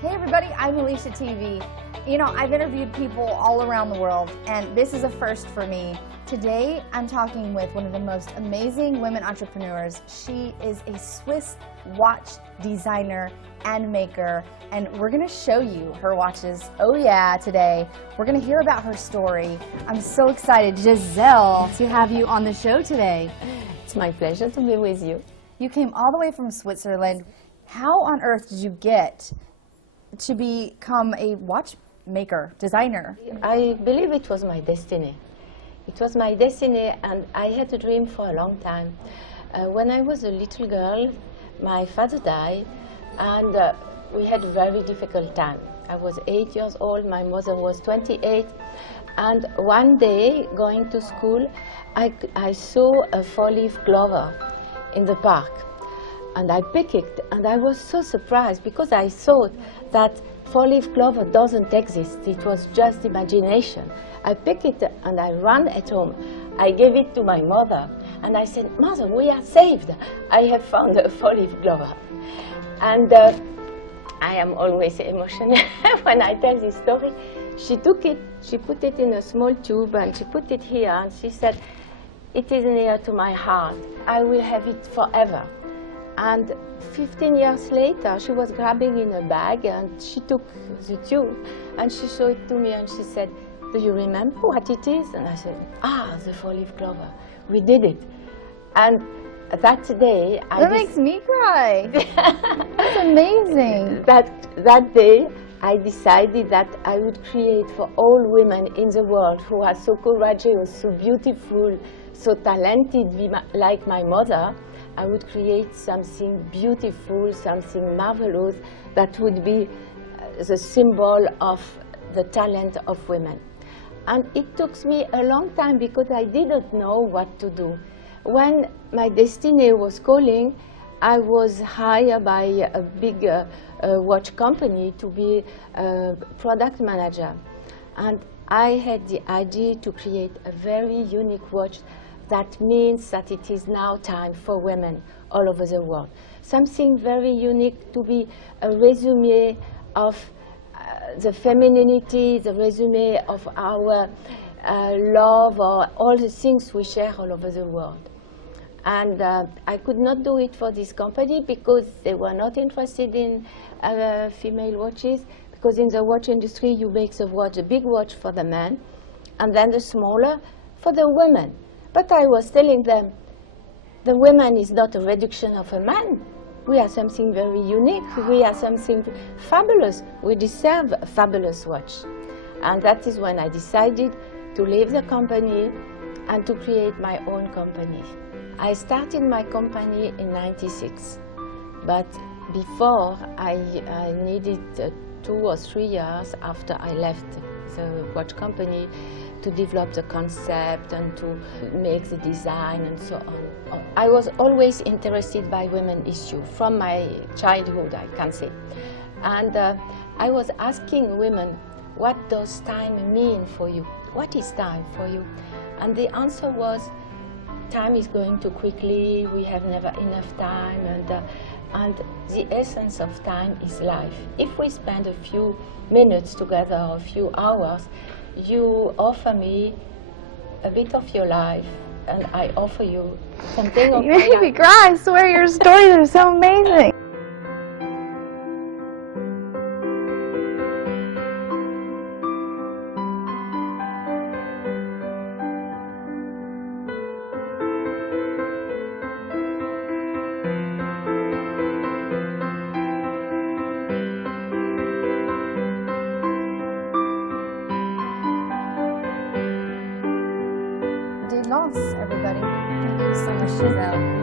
Hey everybody, I'm Alicia TV. You know, I've interviewed people all around the world, and this is a first for me. Today, I'm talking with one of the most amazing women entrepreneurs. She is a Swiss watch designer and maker, and we're gonna show you her watches. Oh yeah, today. We're gonna hear about her story. I'm so excited, Giselle, to have you on the show today. It's my pleasure to be with you. You came all the way from Switzerland. How on earth did you get to become a watchmaker, designer? I believe it was my destiny. It was my destiny, and I had a dream for a long time. When I was a little girl, my father died, and we had a very difficult time. I was 8 years old, my mother was 28, and one day, going to school, I saw a four-leaf clover in the park. And I picked it, and I was so surprised because I thought that four-leaf clover doesn't exist. It was just imagination. I picked it and I ran at home. I gave it to my mother, and I said, "Mother, we are saved. I have found a four-leaf clover." And I am always emotional when I tell this story. She took it, she put it in a small tube, and she put it here, and she said, "It is near to my heart. I will have it forever." And 15 years later, she was grabbing in a bag, and she took the tube, and she showed it to me, and she said, "Do you remember what it is?" And I said, the four-leaf clover. We did it. And that day, That makes me cry. That's amazing. That day, I decided that I would create for all women in the world who are so courageous, so beautiful, so talented, like my mother. I would create something beautiful, something marvelous that would be the symbol of the talent of women. And it took me a long time because I didn't know what to do. When my destiny was calling, I was hired by a big watch company to be a product manager. And I had the idea to create a very unique watch. That means that it is now time for women all over the world. Something very unique, to be a resume of the femininity, the resume of our love, or all the things we share all over the world. And I could not do it for this company because they were not interested in female watches, because in the watch industry you make the big watch for the men, and then the smaller for the women. But I was telling them, the woman is not a reduction of a man. We are something very unique. We are something fabulous. We deserve a fabulous watch. And that is when I decided to leave the company and to create my own company. I started my company in '96, but before I needed 2 or 3 years after I left the watch company to develop the concept and to make the design and so on. I was always interested by women's issues from my childhood, I can say. And I was asking women, what does time mean for you? What is time for you? And the answer was, time is going too quickly, we have never enough time, and the essence of time is life. If we spend a few minutes together or a few hours, you offer me a bit of your life, and I offer you something of You made me cry. I swear your stories are so amazing. DELANCE, everybody. Thank you so much, Giselle.